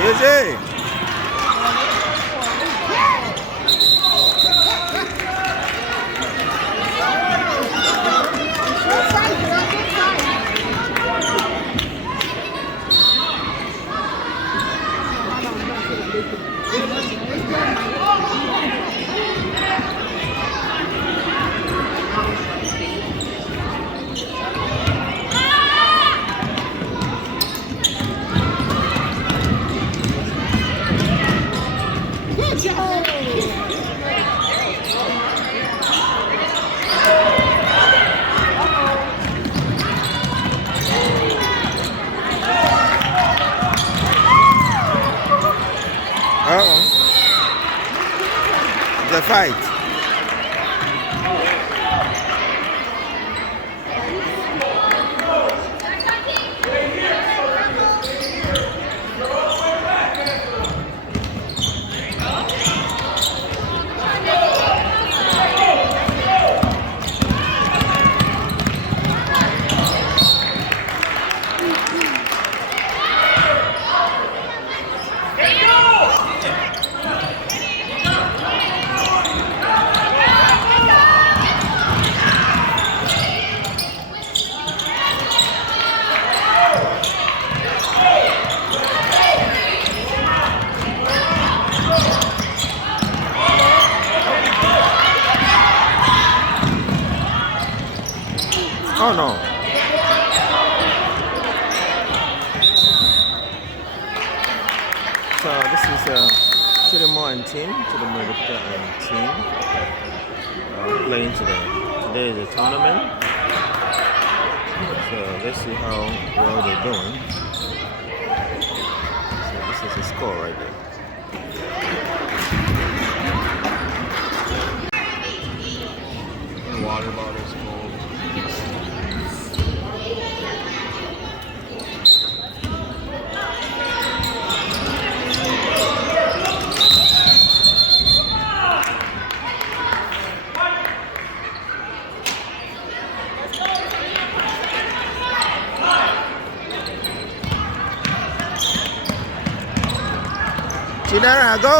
Easy. Uh-oh. The fight. Oh no. So this is Chidimma and team, Chidimma Eduputa and team playing today. Today is a tournament. So let's see how well they're doing. So this is the score right there. Water bottles full. Chidimma, go!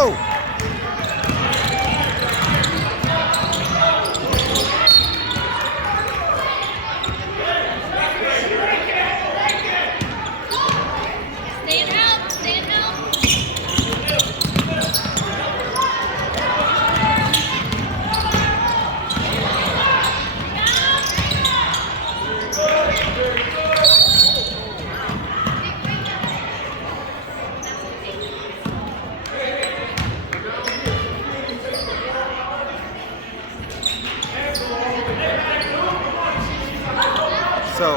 So,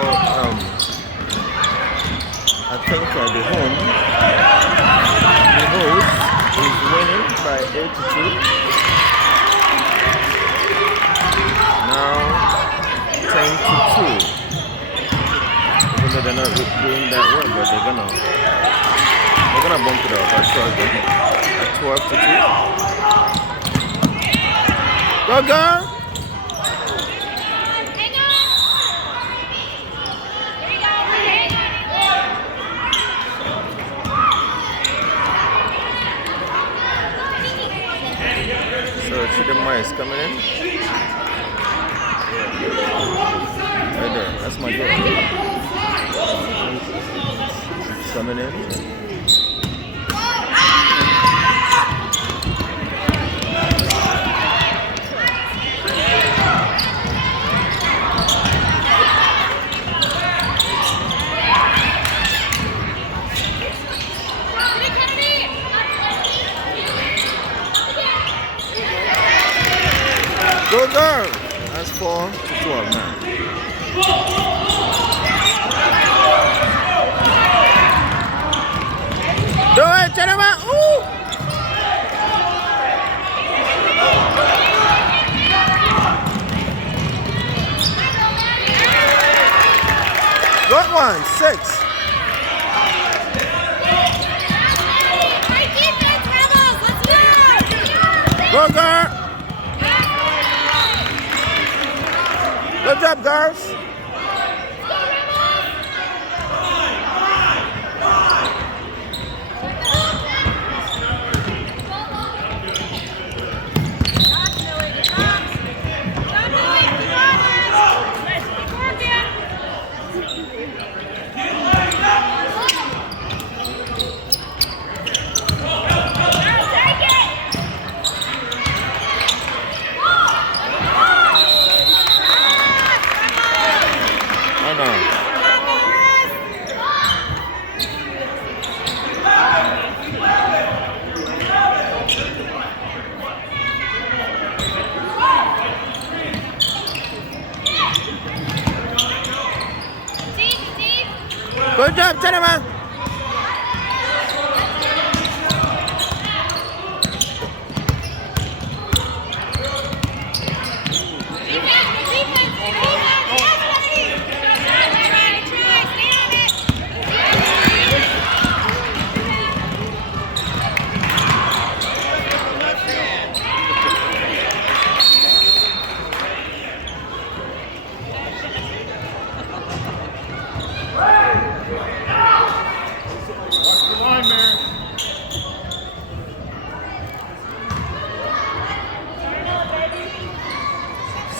I think the host is winning by 8-2. Now 10-2. Even though they're not doing that well, but they're gonna bump it up at 12-2. Go girl! So Chidimma is coming in. Right there, that's my girl. She's coming in. Go girl! That's 4-12 now. Do it, Chidimma! Ooh! Good one, 6. Go girl! Good job, girls. Good job, Chidimma.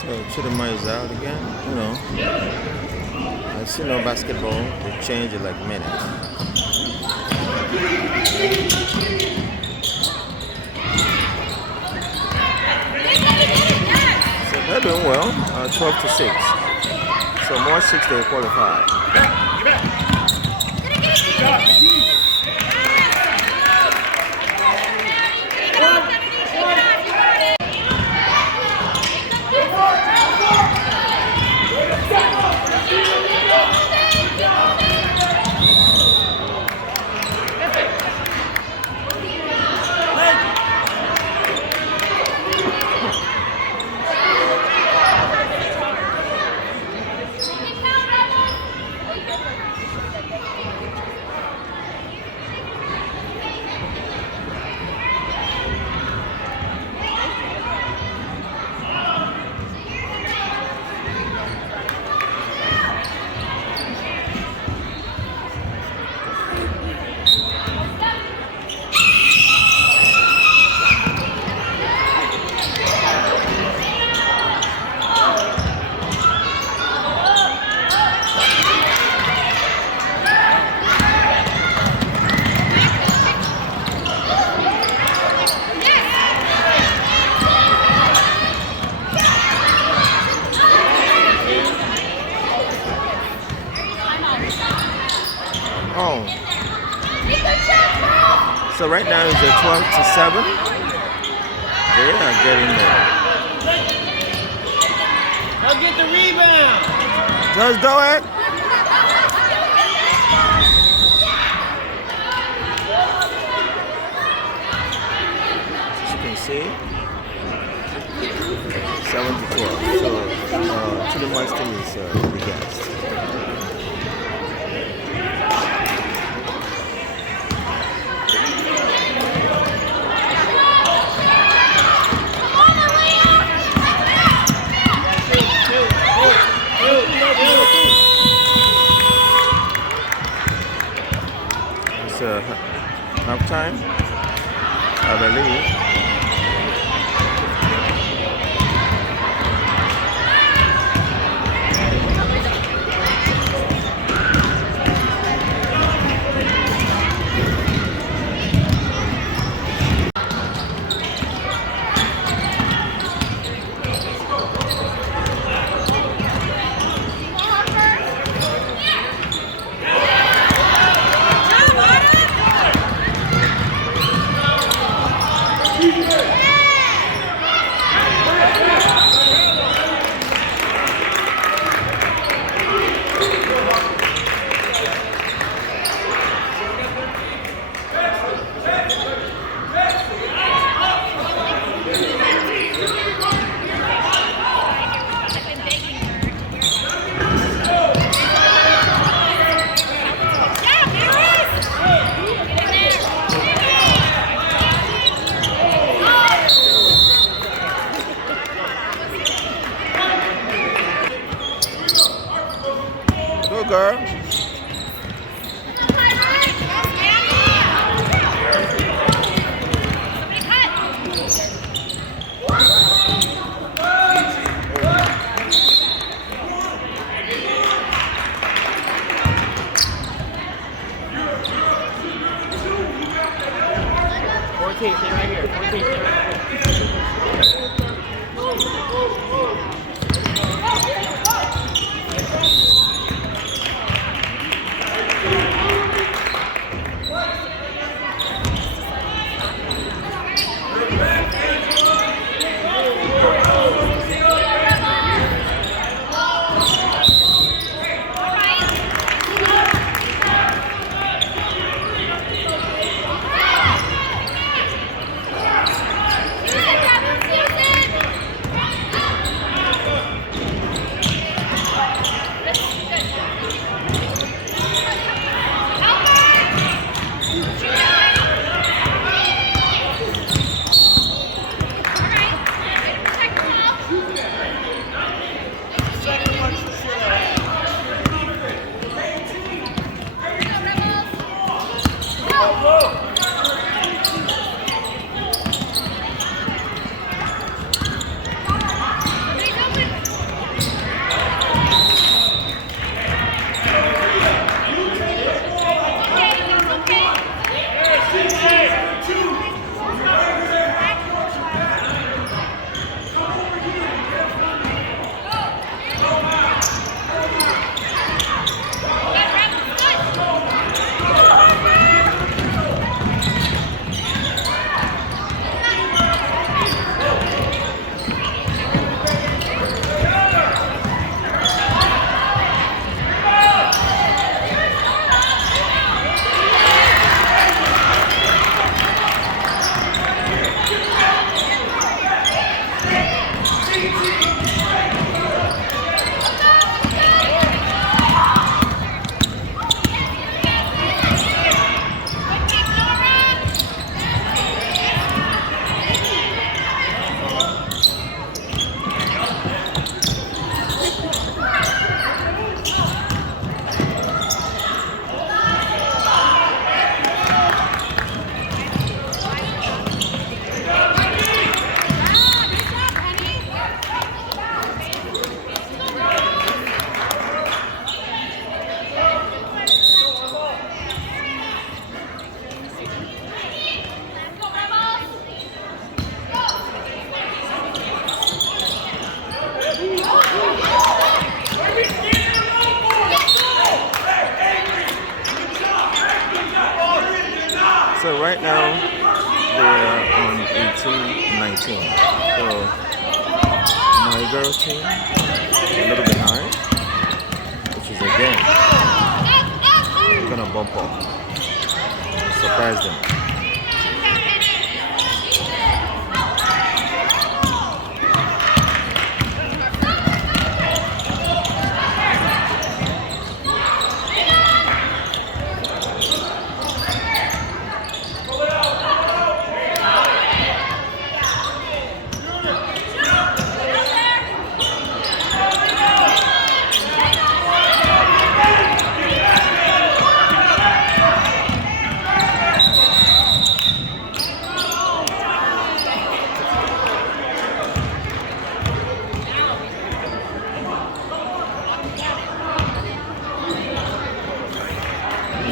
So Chidimma is out again, you know. I see no basketball, they change it like minutes. So they're doing well, 12 to 6. So more 6 they qualify. Oh. So right now it's a 12 to 7. They are getting there. I'll get the rebound. Just do it. As you can see, 7 to 12. So Chidimma still is the guest. It's half time, I believe. Go, girl. Stay right here. 14, stay right here. So right now they're on 18-19. So my girl team a little behind, which is again we're gonna bump up, surprise them.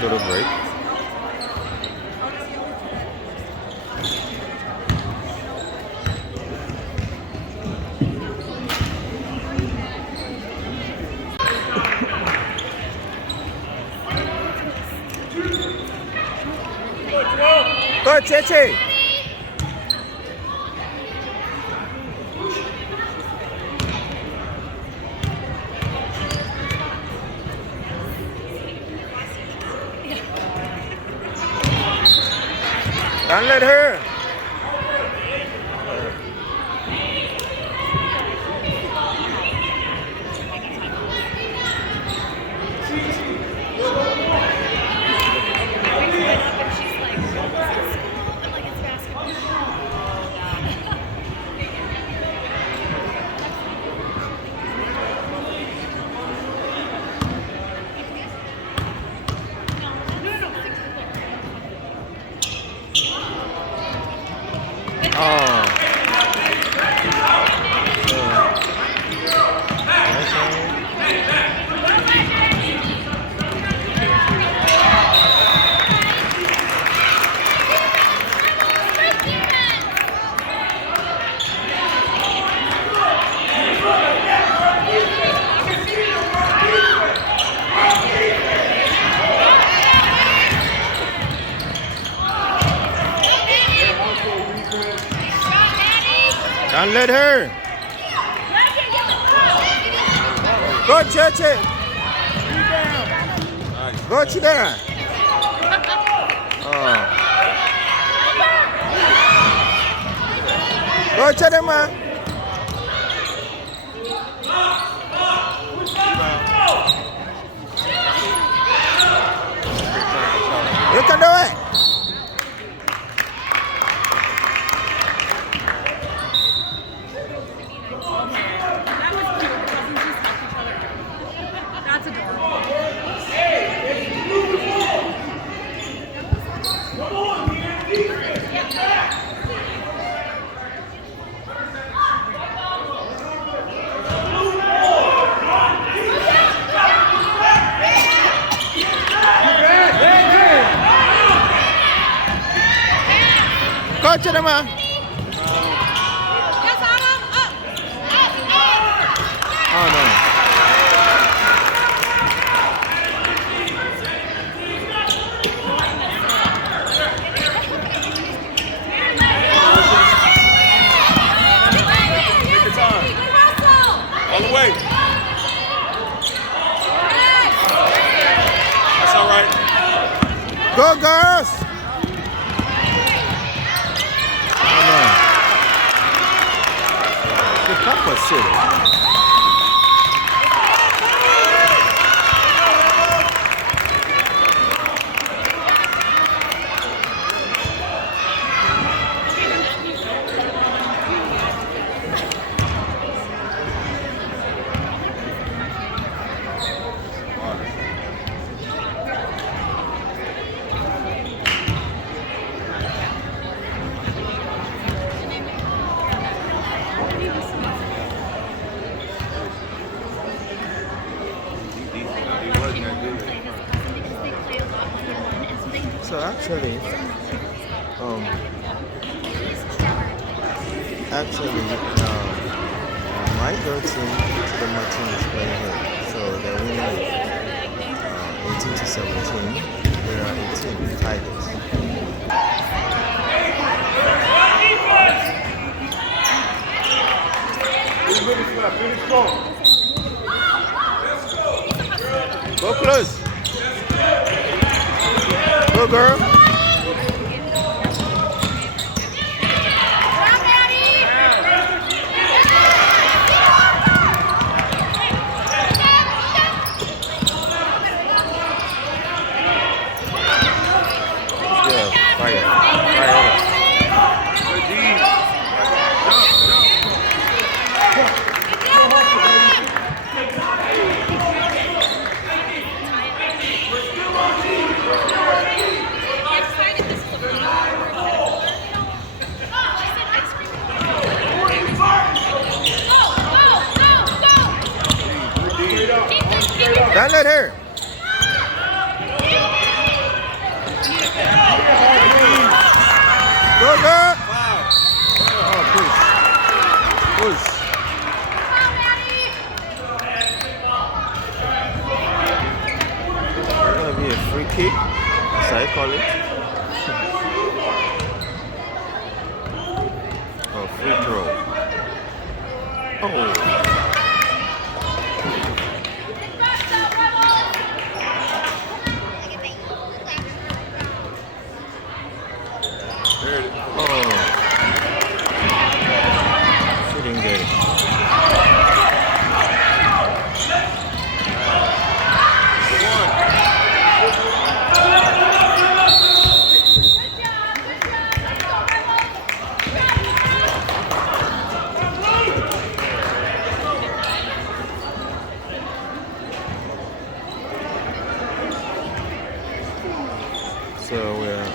Little break. Go, Cheche. Don't let her. Don't let her. Go, Cheche. Go, Chidimma. Go, Chidimma. You can do it. Go, Chidimma. Oh no. Take your time. All the way. That's all right. Go, girls. Oh no. The Papa City. So actually, my girl team, Chidimma team is playing here. So they're winning 18 to 17. There are 18 Tigers. Go close. Go, girl. Don't let her. Go, girl. Oh, push. Push. It's going to be a free kick, as I call it. Oh, free throw. Oh. So we're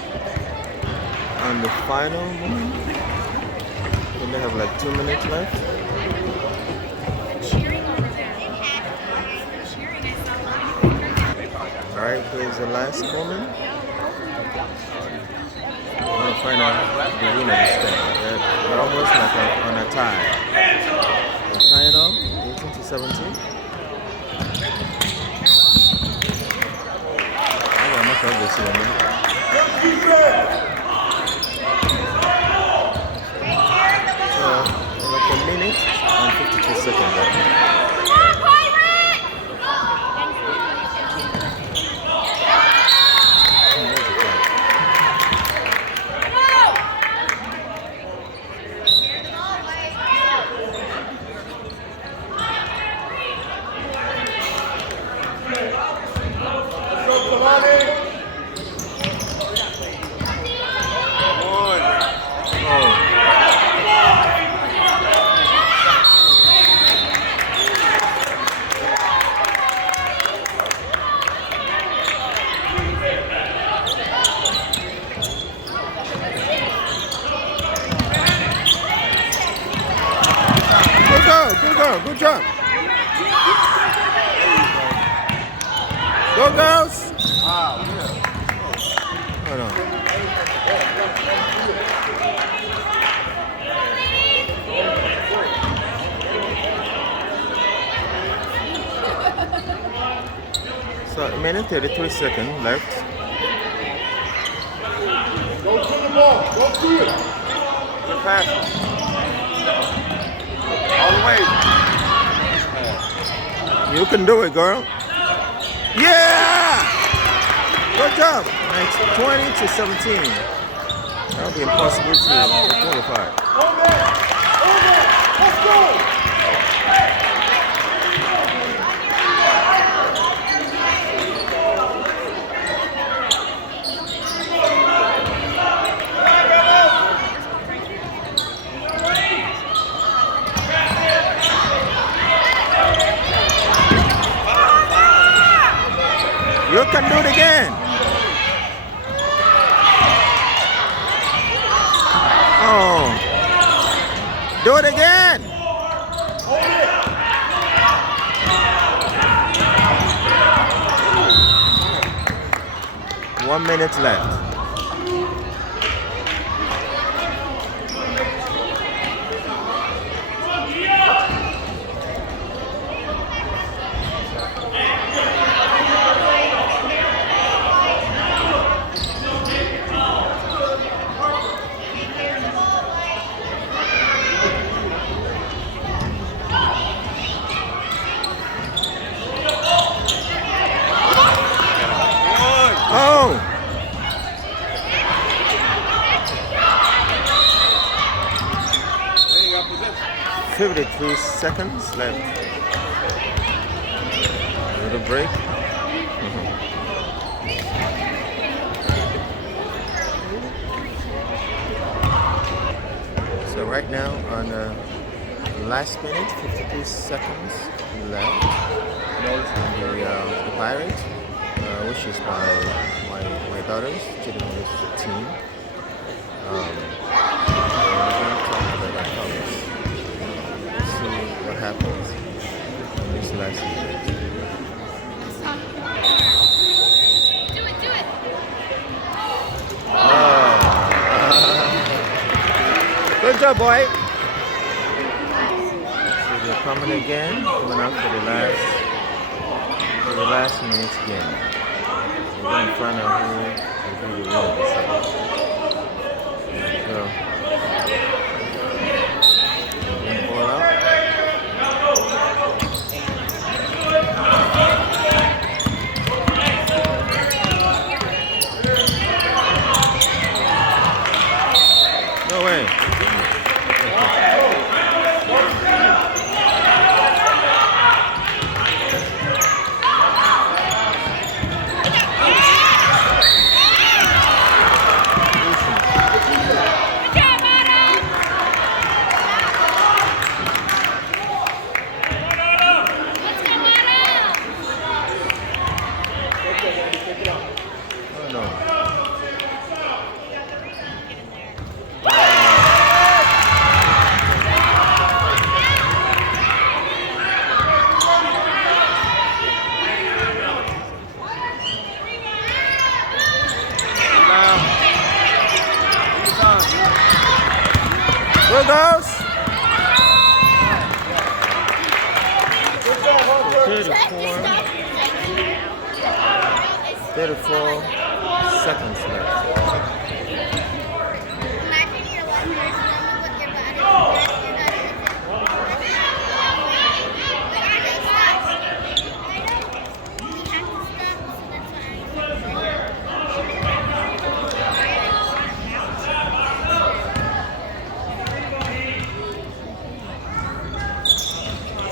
on the final moment. We only have like 2 minutes left. Alright, here's the last moment. We're going to find out the winner this time. We're almost like on a tie. We're tying up 18 to 17. I'm not sure this one. So, like a minute and 52 seconds left. Good job. Go, girls. Wow. Hold on. minute, 33 seconds left. Go to the ball. Go to it. Good pass. All the way. You can do it, girl. Yeah! Good job. Nice. 20 to 17. That'll be impossible to qualify. Over. Let's go. You can do it again. Oh. Do it again. 1 minute left. Oh! 53 seconds left. Little break. So right now on the last minute, 52 seconds left. And the Pirates, which is my daughter's Chidimma's team. We're going to talk about our colors. Let's see what happens in this last minute. Do it. Good job, boy. So they're coming again, coming up for the last minute game. We're going to find out who will be the winner. So, ball out. No way. Oh no. Go girls! 34 seconds left. Imagine you're one person with your body.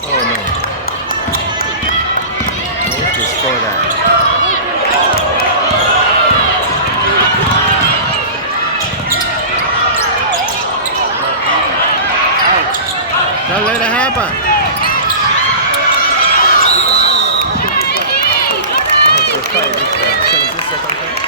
Oh no. I wish to score that. Don't let it happen. It's a fight. It's 17 seconds left.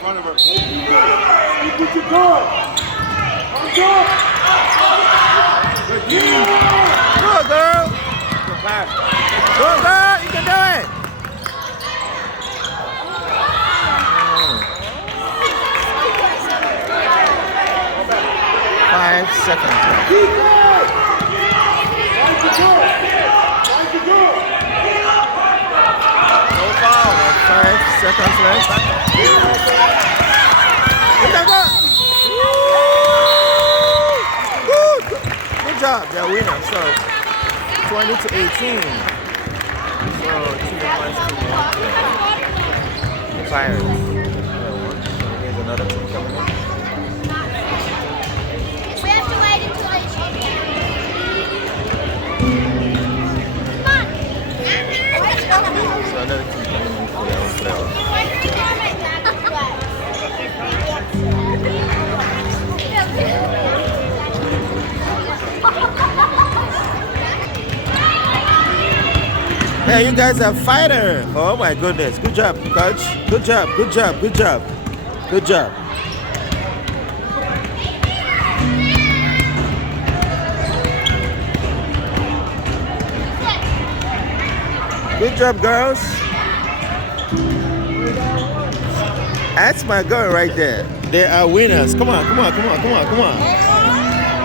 Front of her. Keep it going. Go. seconds left. Keep going! Like the girl! Like the girl! No foul. 5 seconds left. Look at that. Woo! Good job. They're winners. So 20 to 18. So Chidimma is still 1 The Pirates. Here's another team coming in. We have to wait until I show you. Come on. So another team coming in for their own playoff. Hey, you guys are fighters. Oh my goodness. Good job, coach. Good job, good job, good job. Good job. Good job, girls. That's my girl right there. They are winners. Come on, come on, come on, come on, come on.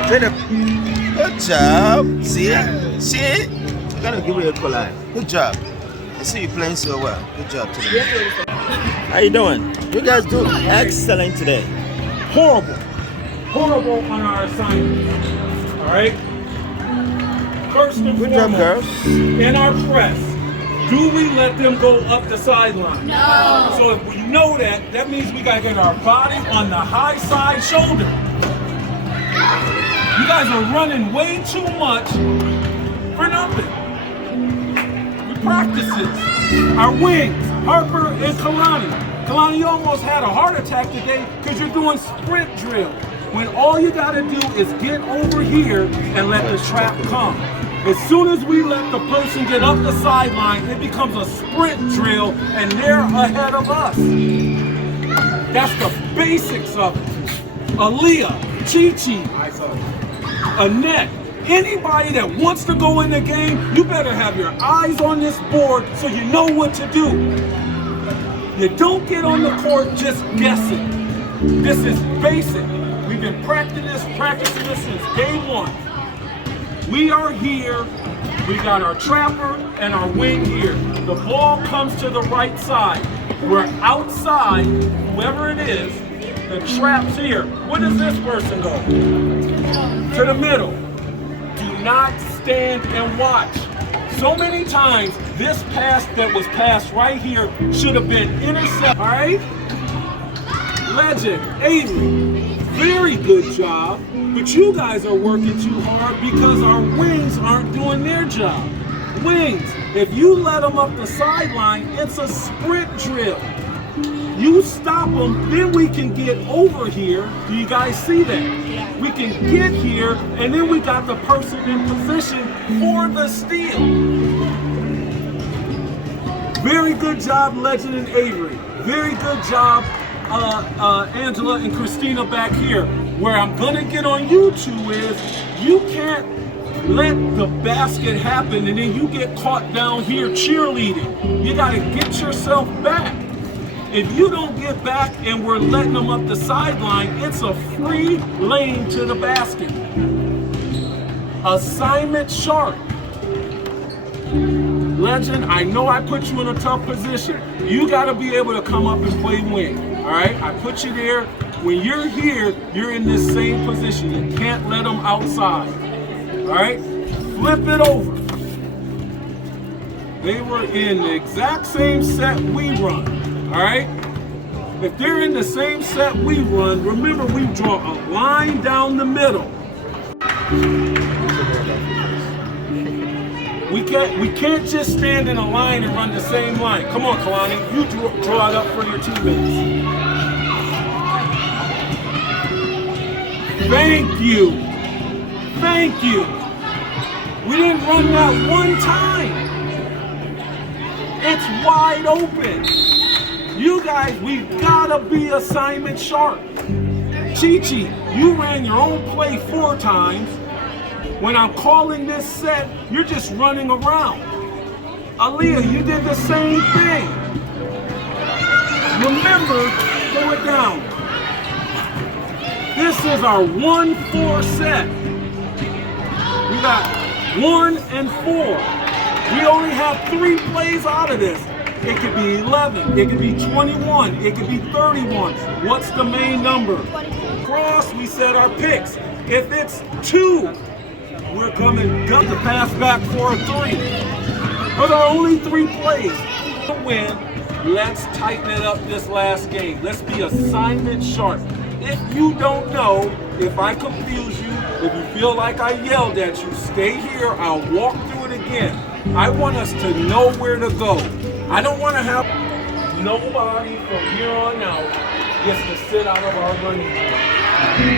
Good job. See? See? Gotta give it a collide. Good job. I see you playing so well. Good job today. How you doing? You guys do excellent today. Horrible. Horrible on our assignment. All right? First and Good job, foremost, girls. in our press, do we let them go up the sideline? No. So if we know that, that means we got to get our body on the high side shoulder. You guys are running way too much for nothing. We practice this. Our wings, Harper and Kalani. Kalani, you almost had a heart attack today because you're doing sprint drill. When all you got to do is get over here and let the trap come. As soon as we let the person get up the sideline, it becomes a sprint drill and they're ahead of us. That's the basics of it. Aaliyah, Chi-Chi, Annette, anybody that wants to go in the game, you better have your eyes on this board so you know what to do. You don't get on the court just guessing. This is basic. We've been practicing this since day 1. We are here, we got our trapper and our wing here. The ball comes to the right side. We're outside, whoever it is, the trap's here. Where does this person go? To the middle. Do not stand and watch. So many times, this pass that was passed right here should have been intercepted, all right? Legend, Avery, very good job. But you guys are working too hard because our wings aren't doing their job. Wings, if you let them up the sideline, it's a sprint drill. You stop them, then we can get over here. Do you guys see that? We can get here, and then we got the person in position for the steal. Very good job, Legend and Avery. Very good job, Angela and Christina back here. Where I'm gonna get on you two is, you can't let the basket happen and then you get caught down here cheerleading. You gotta get yourself back. If you don't get back and we're letting them up the sideline, it's a free lane to the basket. Assignment sharp. Legend, I know I put you in a tough position. You gotta be able to come up and play wing, all right? I put you there. When you're here, you're in this same position. You can't let them outside. All right? Flip it over. They were in the exact same set we run. All right? If they're in the same set we run, remember we draw a line down the middle. We can't just stand in a line and run the same line. Come on, Kalani. You draw it up for your teammates. Thank you. Thank you. We didn't run that one time. It's wide open. You guys, we gotta be assignment sharp. Chi-Chi, you ran your own play 4 times. When I'm calling this set, you're just running around. Aaliyah, you did the same thing. Remember, throw it down. This is our 1-4 set. We got 1 and 4. We only have 3 plays out of this. It could be 11, it could be 21, it could be 31. What's the main number? Cross, we set our picks. If it's 2, we're coming gun to pass back for a 3. Those are only 3 plays. To win, let's tighten it up this last game. Let's be assignment sharp. If you don't know, if I confuse you, if you feel like I yelled at you, stay here, I'll walk through it again. I want us to know where to go. I don't want to have nobody from here on out gets to sit out of our running game.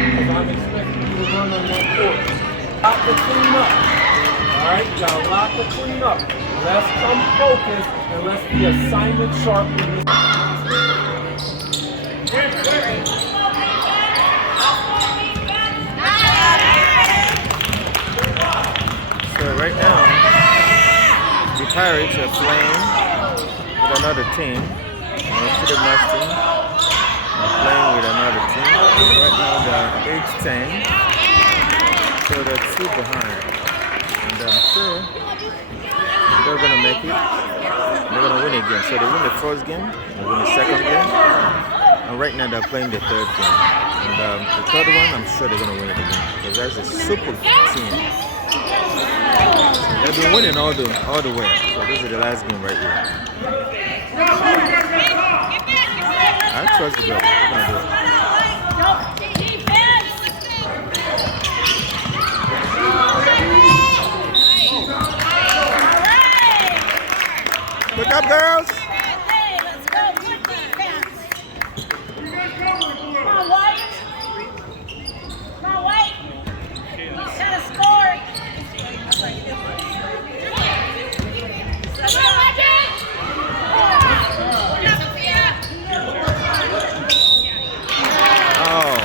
Because I'm expecting you to run on that court. Got to clean up. All right, you got a lot to clean up. Let's come focused and let's be assignment sharp in this. So right now, the Pirates are playing with another team. Chidimma team are playing with another team. Right now they're 8-10. So they're 2 behind. And I'm sure they're gonna make it. They're gonna win again. So they win the first game, they win the second game. And right now they're playing the third game. And the third one, I'm sure they're gonna win it again. Because that's a super team. They've been winning all the way. So this is the last game right here. I trust the girls. They're gonna do it. Good job, girls. Let's go. Good defense. Come on, White. Come on, White. Gotta score. Come on, Legend. Oh.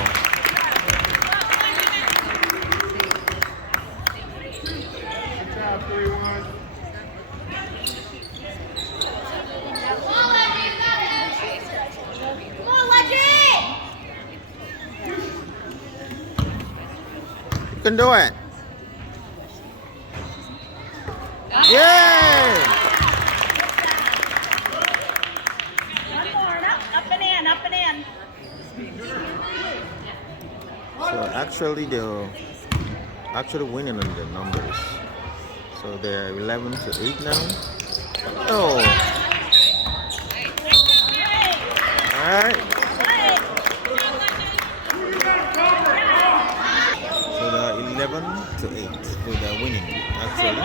You can do it. Yay! Up and in, up and in. So actually they're winning on the numbers. So they're 11-8 now. Oh. Alright. So they're 11-8. So they're winning actually.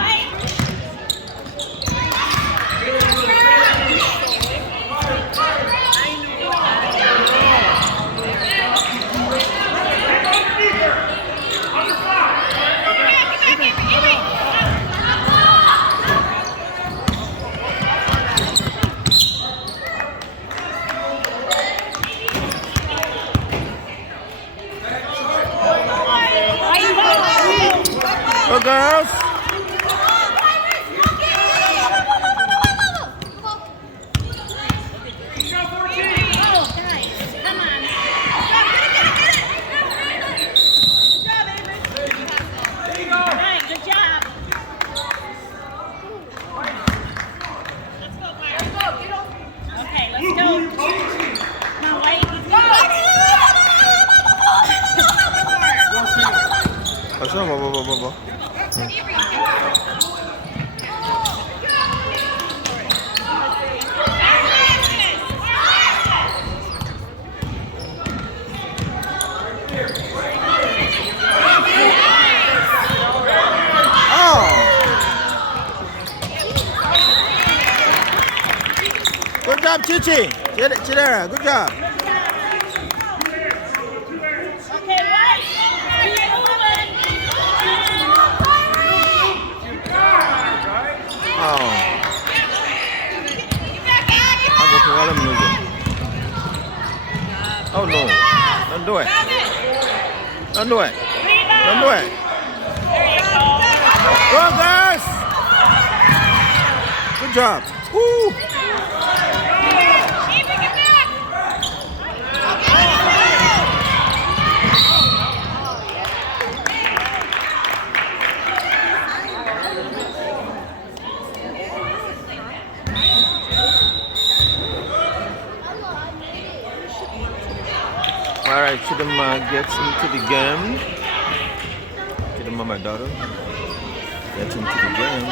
Go girls! Good job, Chichi. Chidera, good job. Okay, right. Keep moving. Oh. I'm going to let him lose it. Oh no. Don't do it. Don't do it. Don't do it. There you go. Go, guys. Good job. Woo. Alright, Chidimma gets into the game. Chidimma, my daughter, gets into the game.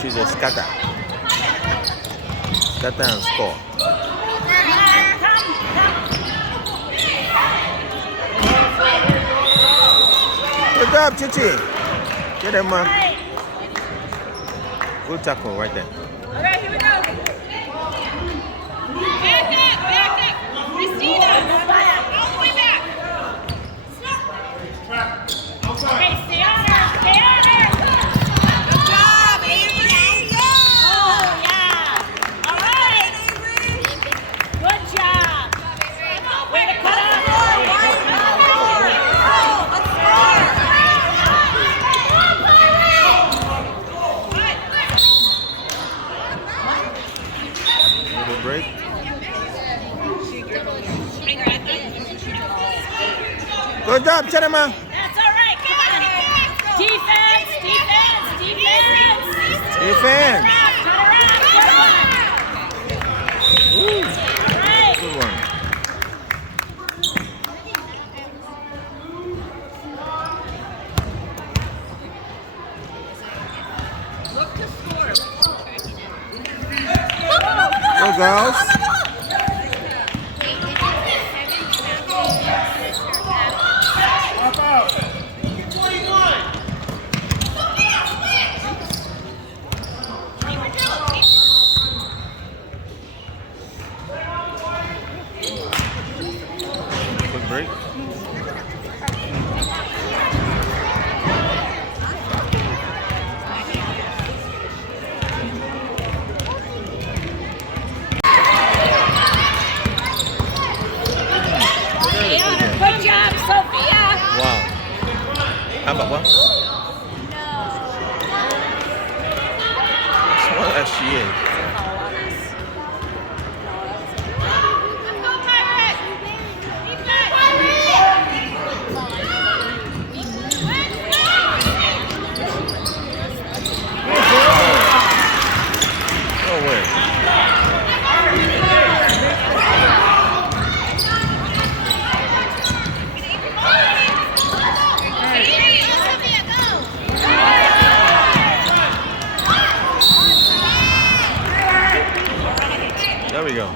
She's a scatter. Scatter and score. Good job, Chichi. Chidimma. Good tackle right there. Okay, here we go. Back up. Christina, all the way back. Okay, stay on her. Good job, Avery. Oh, yeah. All right. Good job. Way to cut off. Little break. Good job, Chidimma. That's all right. Come on. Defense. Defense. Turn around. Ooh, All right. good one. Go girls. Pop out. Good break. Good job, Sophia. Wow. How about what? Small as she is. Let's go, Pirates. No way. There we go.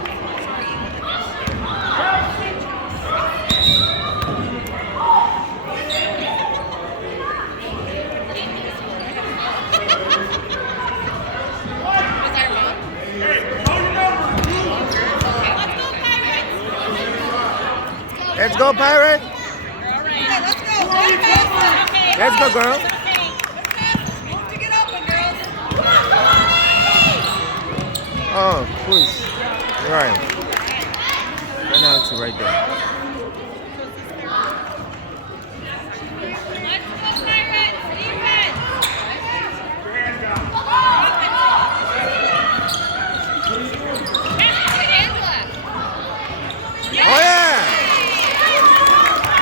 Let's go, Pirate. Let's go, girl. Oh, push. Right. Penalty right there. Oh, yeah.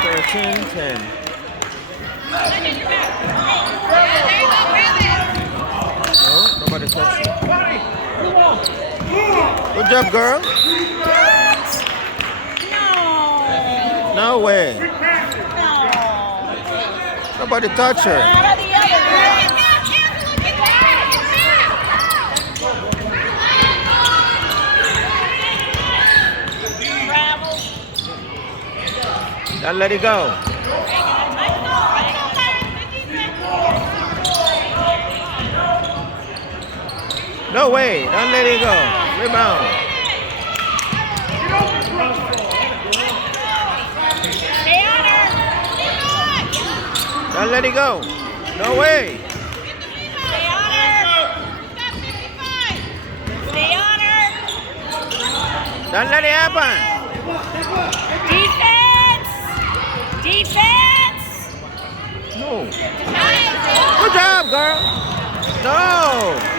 13-10. No, nobody touched it. Good job, girl. No way. Nobody touch her. Don't let it go. No way. Don't let it go. Rebound. Don't let it go. No way. Stay on her. Stay on her. Don't let it happen. Defense. No. Good job, girl. No.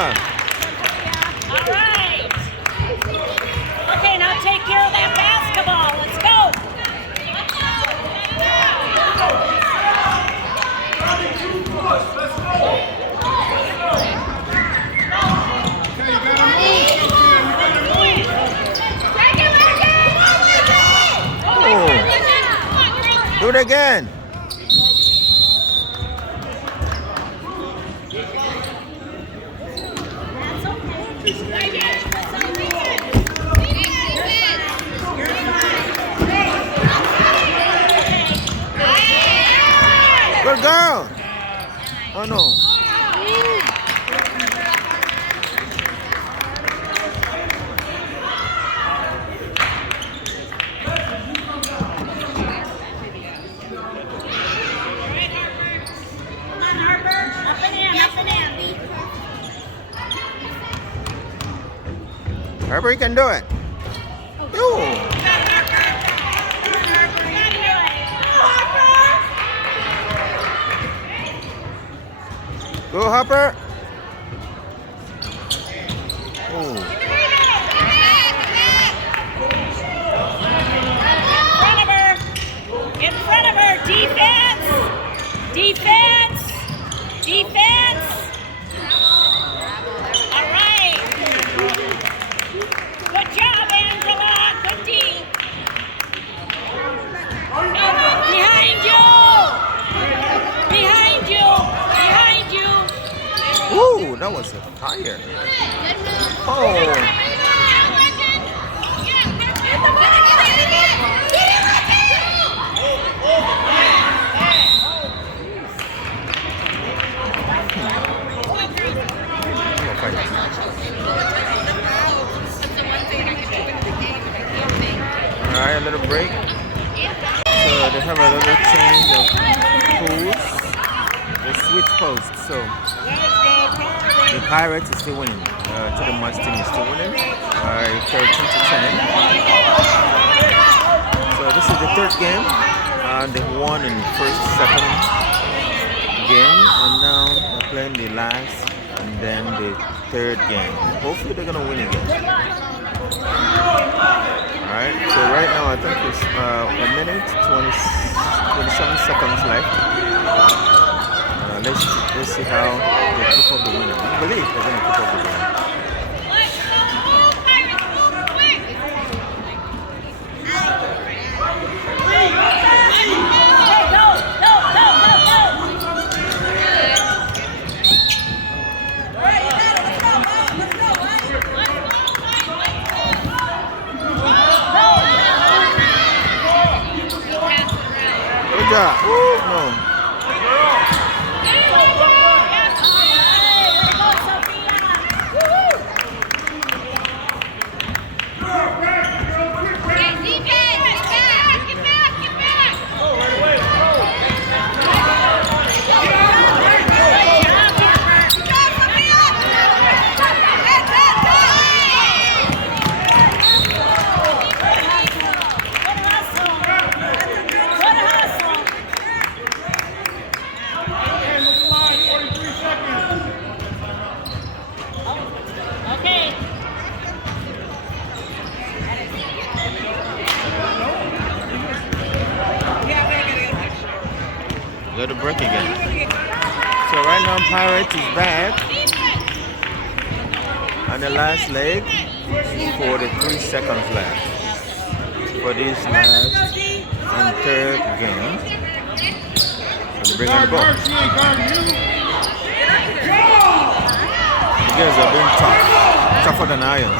job. All right. Okay, now take care of that basketball. Let's go. Do it again. Good girl. Oh no. Harper, you can do it. Go, Harper. In front of her. Defense. Defense. Defense. All right. Good job, Angela. Good D. Behind you. Behind you. Behind you. Ooh, that was a fire. Oh. Alright, a little break. So they have a little change of posts. They switch posts. So the Pirates is still winning. Chidimma's team is still winning. 13-10. So this is the third game. They won in the first, second game, and now they're playing the last and then the third game. Hopefully they're gonna win again. Alright, so right now I think it's a minute 27 seconds left. Let's see how they keep up the winning. I believe they're gonna keep up the winning. Good job. Woo, no. Go to break again. So right now Pirates is back on the last leg. 43 seconds left for this last and third game. So they bring on the ball. The girls are being tough, tougher than iron.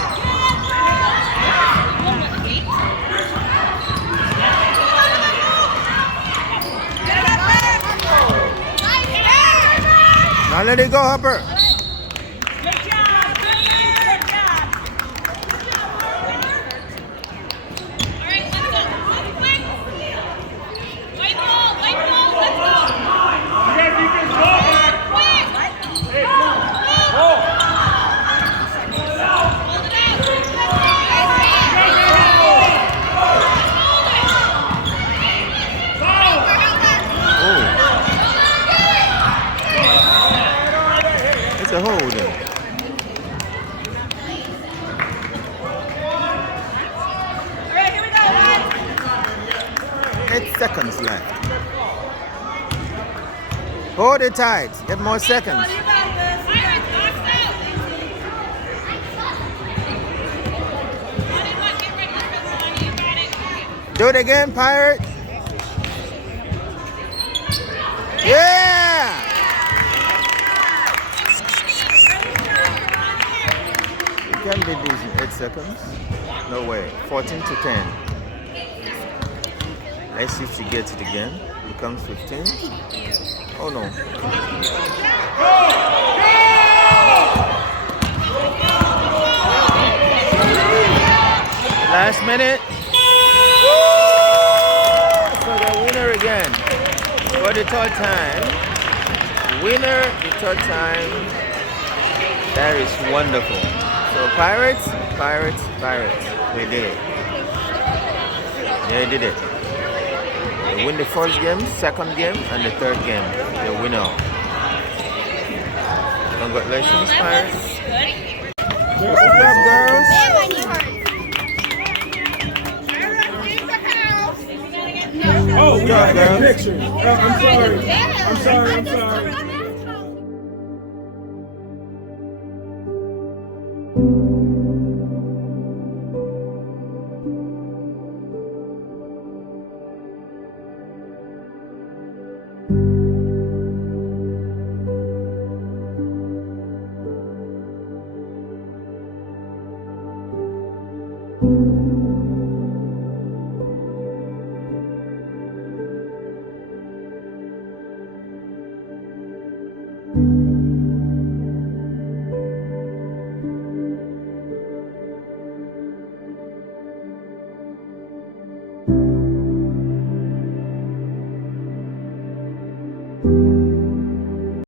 Now let it go, Hopper. Good job. Good job. All right, let's go. Quick. White ball. Let's go. You got defense ball back. Quick. Hey, go. seconds left. Hold it tight. Get more seconds. Do it again, Pirate. Yeah! You can beat these in 8 seconds. No way. 14 to 10. Let's see if she gets it again. Becomes 15. Oh no. Last minute. For the winner again. For the third time. Winner the third time. That is wonderful. So Pirates, Pirates, Pirates. They did it. They did it. They win the first game, second game, and the third game. The winner. Congratulations, Pirates. Good job, girls. Oh, we Yeah, gotta get a girls. picture. I'm sorry. I'm sorry. I'm sorry. you.